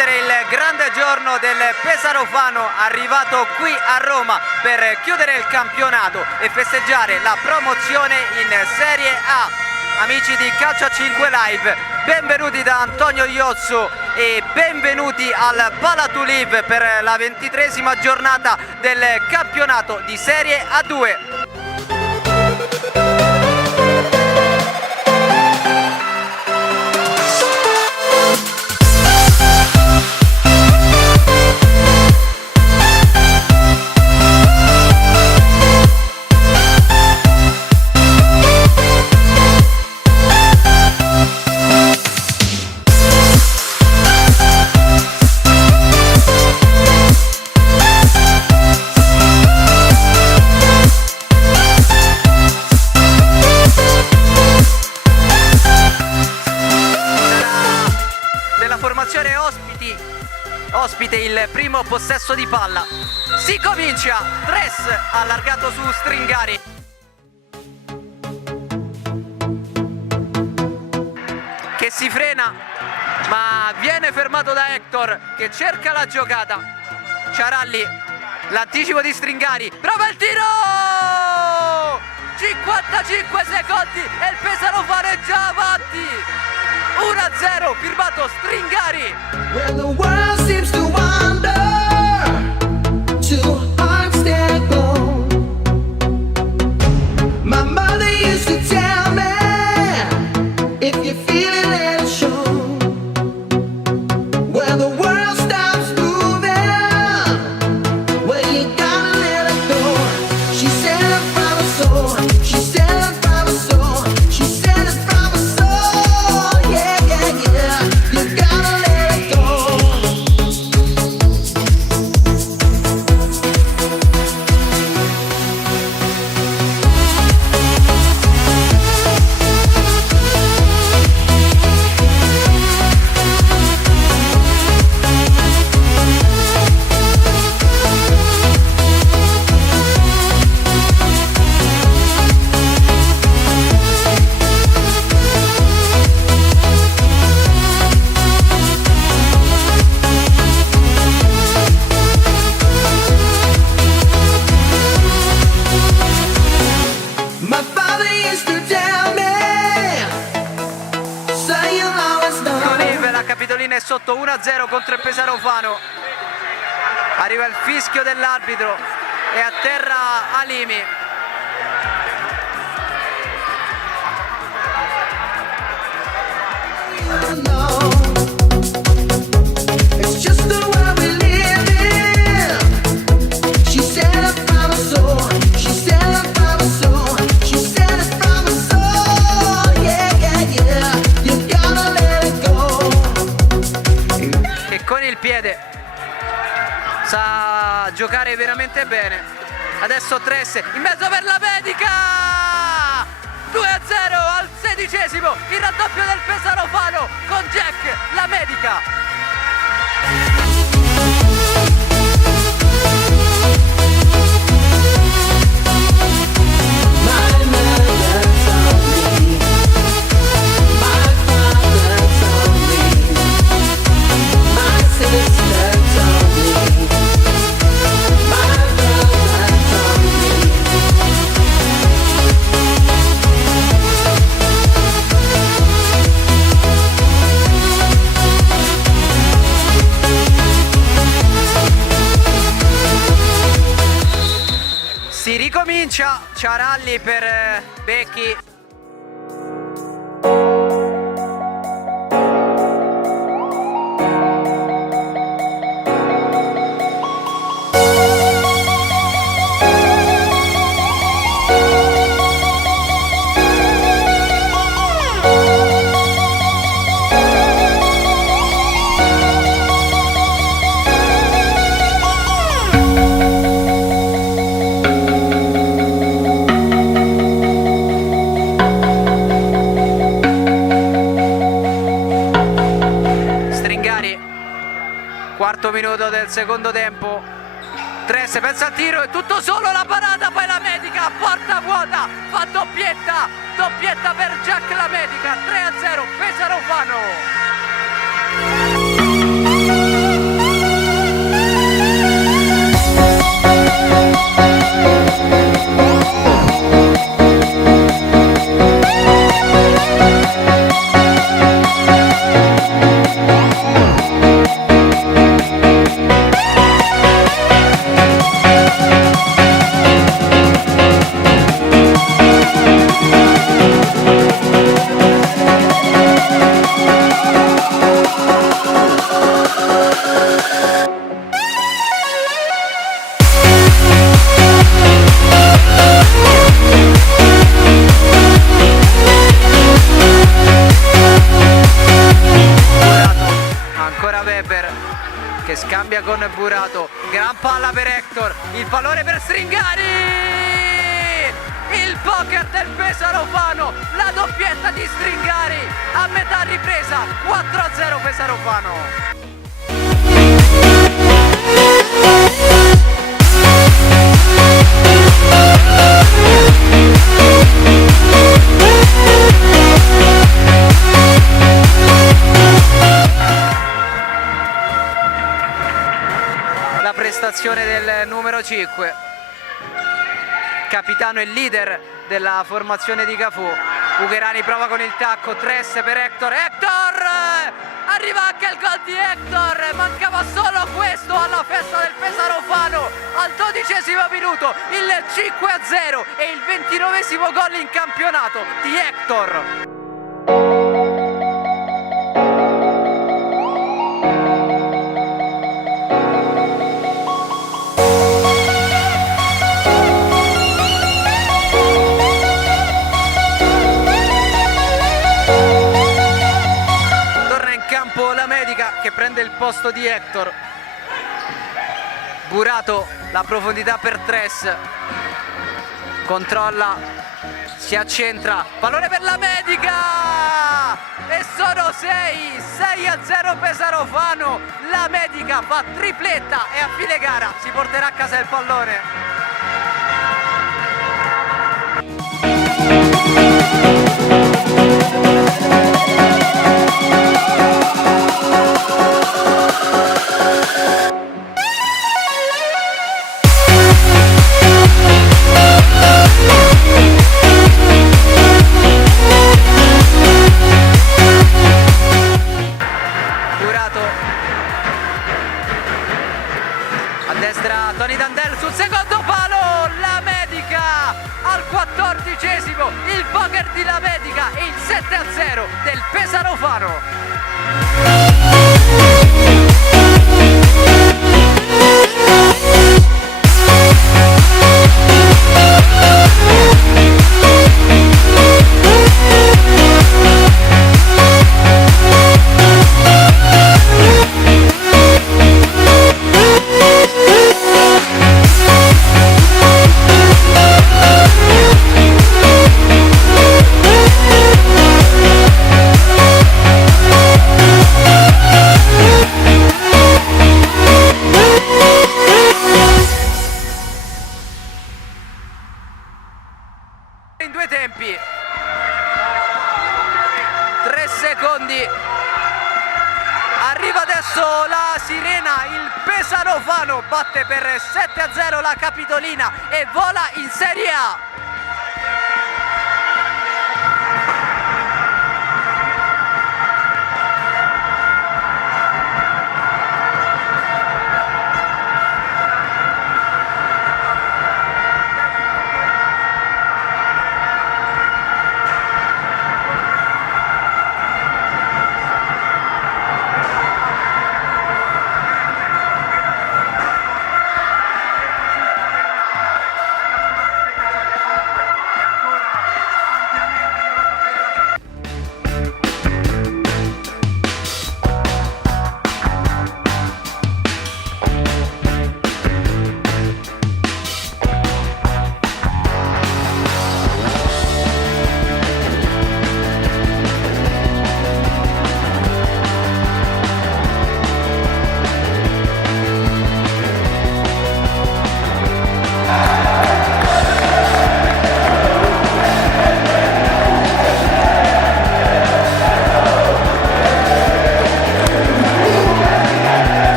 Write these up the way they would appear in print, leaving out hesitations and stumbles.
essere il grande giorno del Pesarofano, arrivato qui a Roma per chiudere il campionato e festeggiare la promozione in Serie A. Amici di Calcio a 5 Live, benvenuti da Antonio Iozzo e benvenuti al Palatuliv per la 23esima giornata del campionato di Serie A2. Ospite il primo possesso di palla, si comincia, Tres allargato su Stringari, che si frena ma viene fermato da Hector che cerca la giocata. Ciaralli, l'anticipo di Stringari, prova il tiro, 55 secondi e il Pesarofano è già avanti, 1-0, firmato Stringari. When the world seems to wander, two hearts that go. My mother used to tell me, if you feel it, let it show. When the world stops moving, well, you gotta let it go. She said it from her soul, she said it from her soul, she said it from her soul, yeah, yeah, yeah. You gotta let it go. My father used to tell me, so you'll always know. Colive, la Capitolina è sotto 1-0 contro il Pesarofano. Arriva il fischio dell'arbitro e a terra Alimi. No, it's just the way we live in. She said it from her soul, she said it from her soul, she said it from her soul, yeah, yeah, yeah. You gotta let it go. Che con il piede sa giocare veramente bene. Adesso Tres in mezzo per la medica, 2-0 al 16esimo, il raddoppio del Pesarofano con Jack, la medica. My mother told me, my father told me, my sister told me, my brother told me. Si ricomincia, Ciaralli per Becchi. Quarto minuto del secondo tempo. Tres pensa al tiro, è tutto solo, la parata, poi la medica, porta vuota, fa doppietta per Jack la medica, 3-0 Pesarofano. che scambia con Burato, gran palla per Hector, il pallone per Stringari, il poker del Pesaro Fano, la doppietta di Stringari a metà ripresa, 4-0 Pesaro Fano. La prestazione del numero 5, capitano e leader della formazione di Cafù. Ugherani prova con il tacco, Tress per Hector, arriva anche il gol di Hector, mancava solo questo alla festa del Pesaro Fano al 12° minuto, il 5-0 e il 29° gol in campionato di Hector. La Medica che prende il posto di Hector. Burato, la profondità per Tress, controlla, si accentra, pallone per la Medica e sono 6-0 Pesaro Fano. La Medica fa tripletta e a fine gara si porterà a casa il pallone. A destra Tony Dandel sul secondo palo, la Medica al 14°, il poker di la Medica e il 7-0 del Pesaro Fano. In due tempi, 3 secondi, arriva adesso la sirena, il Pesaro Fano batte per 7-0 la Capitolina e vola in Serie A.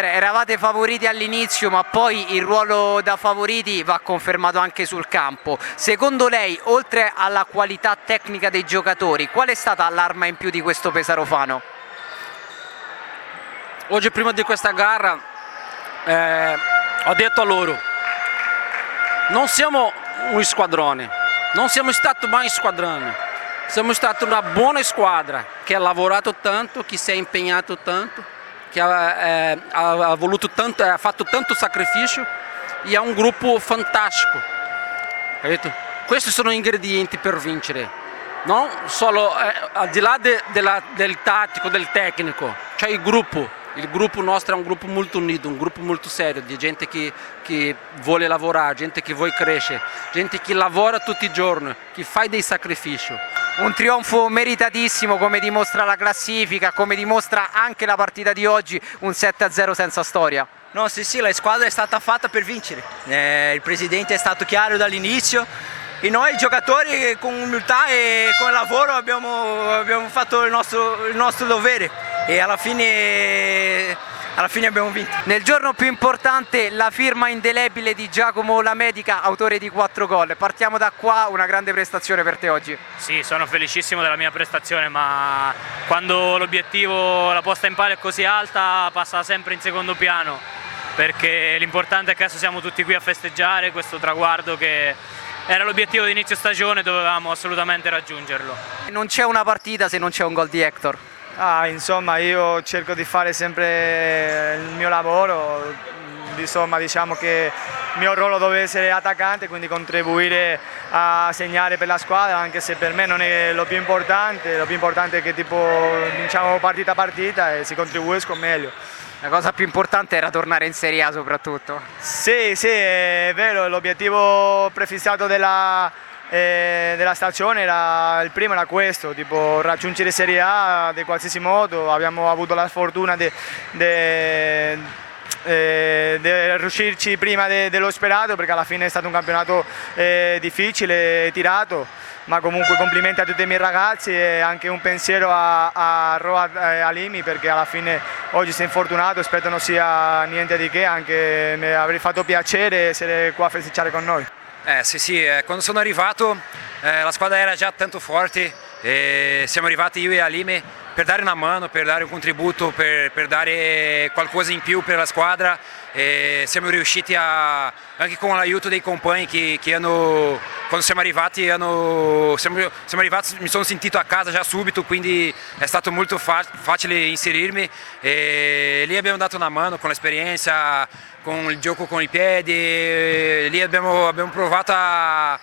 mister, eravate favoriti all'inizio, ma poi il ruolo da favoriti va confermato anche sul campo. Secondo lei, oltre alla qualità tecnica dei giocatori, qual è stata l'arma in più di questo Pesarofano? Oggi prima di questa gara ho detto a loro, non siamo un squadrone, non siamo stati mai squadrone, siamo stati una buona squadra che ha lavorato tanto, che si è impegnato tanto, che ha voluto tanto, ha fatto tanto sacrificio e è un gruppo fantastico. Capito? Questi sono ingredienti per vincere, non solo al di là del tattico, del tecnico, c'è il gruppo. Il gruppo nostro è un gruppo molto unito, un gruppo molto serio, di gente che vuole lavorare, gente che vuole crescere, gente che lavora tutti i giorni, che fa dei sacrifici. Un trionfo meritatissimo, come dimostra la classifica, come dimostra anche la partita di oggi, un 7-0 senza storia. No, sì, la squadra è stata fatta per vincere. Il presidente è stato chiaro dall'inizio e noi giocatori con umiltà e con lavoro abbiamo fatto il nostro dovere e alla fine abbiamo vinto. Nel giorno più importante la firma indelebile di Giacomo Lamedica, autore di 4 gol. Partiamo da qua, una grande prestazione per te oggi. Sì, sono felicissimo della mia prestazione, ma quando l'obiettivo, la posta in palio è così alta, passa sempre in secondo piano, perché l'importante è che adesso siamo tutti qui a festeggiare questo traguardo che era l'obiettivo di inizio stagione, dovevamo assolutamente raggiungerlo. Non c'è una partita se non c'è un gol di Hector. Insomma, io cerco di fare sempre il mio lavoro, insomma, diciamo che il mio ruolo deve essere attaccante, quindi contribuire a segnare per la squadra, anche se per me non è lo più importante è che tipo vinciamo partita a partita e si contribuisco meglio. La cosa più importante era tornare in Serie A soprattutto. Sì, è vero, l'obiettivo prefissato della stagione il primo era questo, tipo raggiungere Serie A di qualsiasi modo. Abbiamo avuto la fortuna di riuscirci prima dello sperato, perché alla fine è stato un campionato difficile, tirato, ma comunque complimenti a tutti i miei ragazzi e anche un pensiero a Road Halimi, perché alla fine oggi si è infortunato, spero non sia niente di che, anche mi avrei fatto piacere essere qua a festeggiare con noi. Sì, quando sono arrivato la squadra era già tanto forte e siamo arrivati io e Halimi per dare una mano, per dare un contributo, per dare qualcosa in più per la squadra e siamo riusciti anche con l'aiuto dei compagni che quando siamo arrivati mi sono sentito a casa già subito, quindi è stato molto facile inserirmi e lì abbiamo dato una mano con l'esperienza, con il gioco con i piedi, lì abbiamo provato a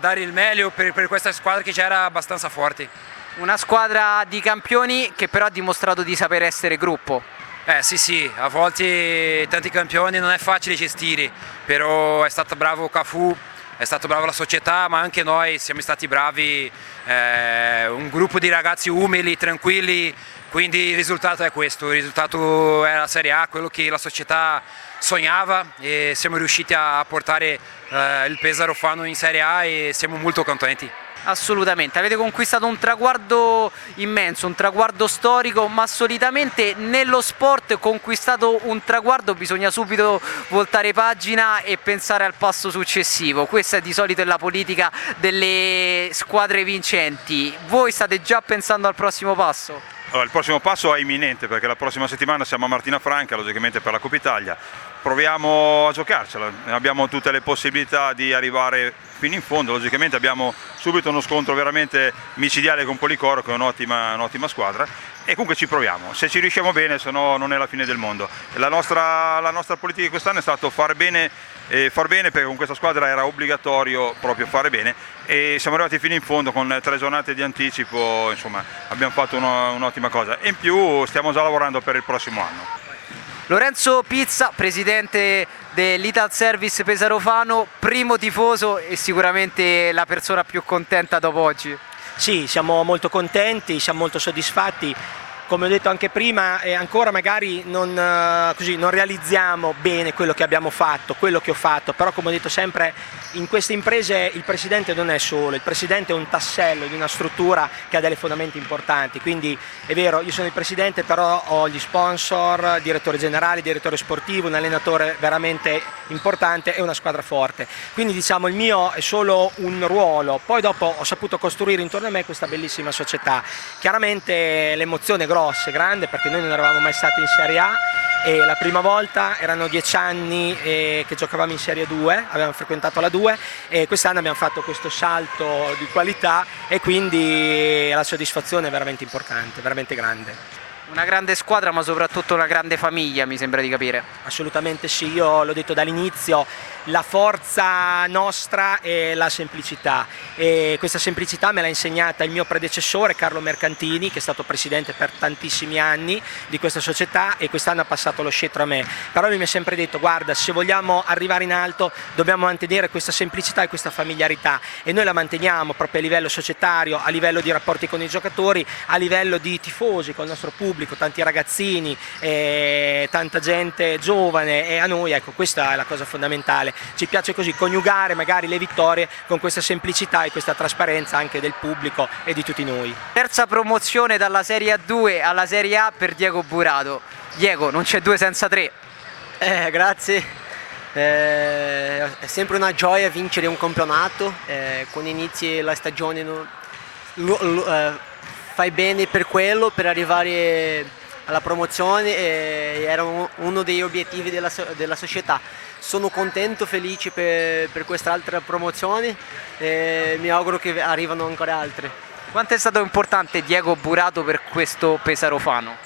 dare il meglio per questa squadra che già era abbastanza forte. Una squadra di campioni che però ha dimostrato di saper essere gruppo. Sì, a volte tanti campioni non è facile gestire, però è stato bravo Cafu, è stato bravo la società, ma anche noi siamo stati bravi, un gruppo di ragazzi umili, tranquilli, quindi il risultato è questo, il risultato è la Serie A, quello che la società sognava e siamo riusciti a portare il Pesarofano in Serie A e siamo molto contenti. Assolutamente, avete conquistato un traguardo immenso, un traguardo storico, ma solitamente nello sport conquistato un traguardo bisogna subito voltare pagina e pensare al passo successivo. Questa è di solito la politica delle squadre vincenti. Voi state già pensando al prossimo passo? Allora, il prossimo passo è imminente perché la prossima settimana siamo a Martina Franca, logicamente per la Coppa Italia. Proviamo a giocarcela, abbiamo tutte le possibilità di arrivare fino in fondo, logicamente abbiamo subito uno scontro veramente micidiale con Policoro, che è un'ottima squadra, e comunque ci proviamo, se ci riusciamo bene, se no non è la fine del mondo. La nostra politica di quest'anno è stato far bene, perché con questa squadra era obbligatorio proprio fare bene e siamo arrivati fino in fondo con 3 giornate di anticipo, insomma abbiamo fatto un'ottima cosa e in più stiamo già lavorando per il prossimo anno. Lorenzo Pizza, presidente dell'Italservice Pesarofano, primo tifoso e sicuramente la persona più contenta dopo oggi. Sì, siamo molto contenti, siamo molto soddisfatti. come ho detto anche prima, ancora magari non realizziamo bene quello che abbiamo fatto, quello che ho fatto, però come ho detto sempre, in queste imprese il presidente non è solo, il presidente è un tassello di una struttura che ha delle fondamenta importanti, quindi è vero, io sono il presidente, però ho gli sponsor, direttore generale, direttore sportivo, un allenatore veramente importante e una squadra forte, quindi diciamo il mio è solo un ruolo, poi dopo ho saputo costruire intorno a me questa bellissima società. Chiaramente l'emozione è grossa, è grande, perché noi non eravamo mai stati in Serie A e la prima volta erano 10 anni che giocavamo in Serie 2, avevamo frequentato la 2 e quest'anno abbiamo fatto questo salto di qualità e quindi la soddisfazione è veramente importante, veramente grande. Una grande squadra ma soprattutto una grande famiglia, mi sembra di capire. Assolutamente sì, io l'ho detto dall'inizio, la forza nostra è la semplicità e questa semplicità me l'ha insegnata il mio predecessore Carlo Mercantini, che è stato presidente per tantissimi anni di questa società e quest'anno ha passato lo scettro a me, però lui mi ha sempre detto guarda, se vogliamo arrivare in alto dobbiamo mantenere questa semplicità e questa familiarità e noi la manteniamo proprio a livello societario, a livello di rapporti con i giocatori, a livello di tifosi con il nostro pubblico, tanti ragazzini, tanta gente giovane e a noi, ecco, questa è la cosa fondamentale. Ci piace così coniugare magari le vittorie con questa semplicità e questa trasparenza anche del pubblico e di tutti noi. Terza promozione dalla Serie A2 alla Serie A per Diego Burato. Diego, non c'è 2 senza 3. Grazie, è sempre una gioia vincere un campionato, quando inizi la stagione fai bene per quello, per arrivare alla promozione, era uno degli obiettivi della società. Sono contento, felice per quest'altra promozione e mi auguro che arrivano ancora altre. Quanto è stato importante Diego Burato per questo Pesarofano?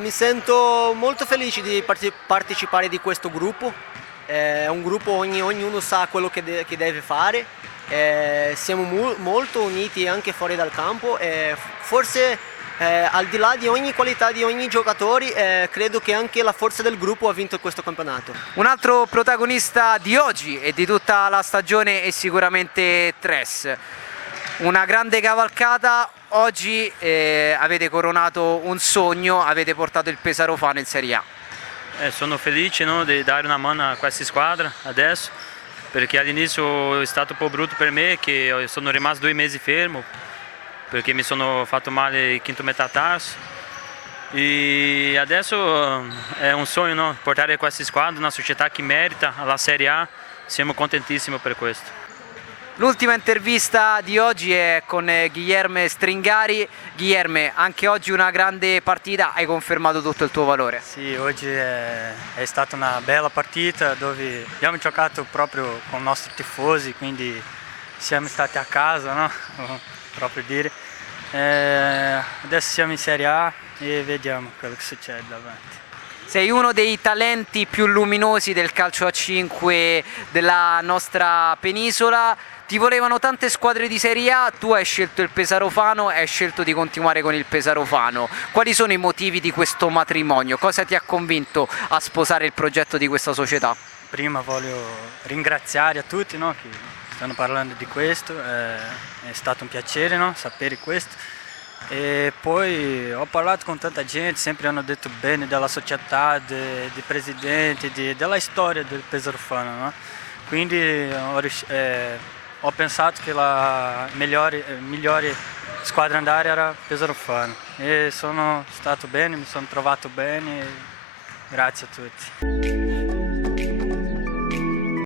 Mi sento molto felice di partecipare di questo gruppo, è un gruppo, ognuno sa quello che deve fare, siamo molto uniti anche fuori dal campo, forse al di là di ogni qualità di ogni giocatore, credo che anche la forza del gruppo ha vinto questo campionato. Un altro protagonista di oggi e di tutta la stagione è sicuramente Tres. Una grande cavalcata, oggi avete coronato un sogno, avete portato il Pesarofano in Serie A. Sono felice, no, di dare una mano a questa squadra adesso, perché all'inizio è stato un po' brutto per me, che sono rimasto 2 mesi fermo, perché mi sono fatto male il quinto metatarso e adesso è un sogno, no? Portare questa squadra, una società che merita la Serie A, siamo contentissimi per questo. L'ultima intervista di oggi è con Guilherme Stringari. Guilherme, anche oggi una grande partita, hai confermato tutto il tuo valore. Sì, oggi è stata una bella partita dove abbiamo giocato proprio con i nostri tifosi, quindi siamo stati a casa, no? Proprio dire. Adesso siamo in Serie A e vediamo quello che succede davanti. Sei uno dei talenti più luminosi del calcio a 5 della nostra penisola. Ti volevano tante squadre di Serie A, tu hai scelto il Pesarofano e hai scelto di continuare con il Pesarofano. Quali sono i motivi di questo matrimonio? Cosa ti ha convinto a sposare il progetto di questa società? Prima voglio ringraziare a tutti, no, che stanno parlando di questo, è stato un piacere, no, sapere questo. E poi ho parlato con tanta gente, sempre hanno detto bene della società, del presidente, della storia del Pesarofano, no? Quindi ho pensato che la migliore squadra andare era Pesarofano e sono stato bene, mi sono trovato bene, grazie a tutti.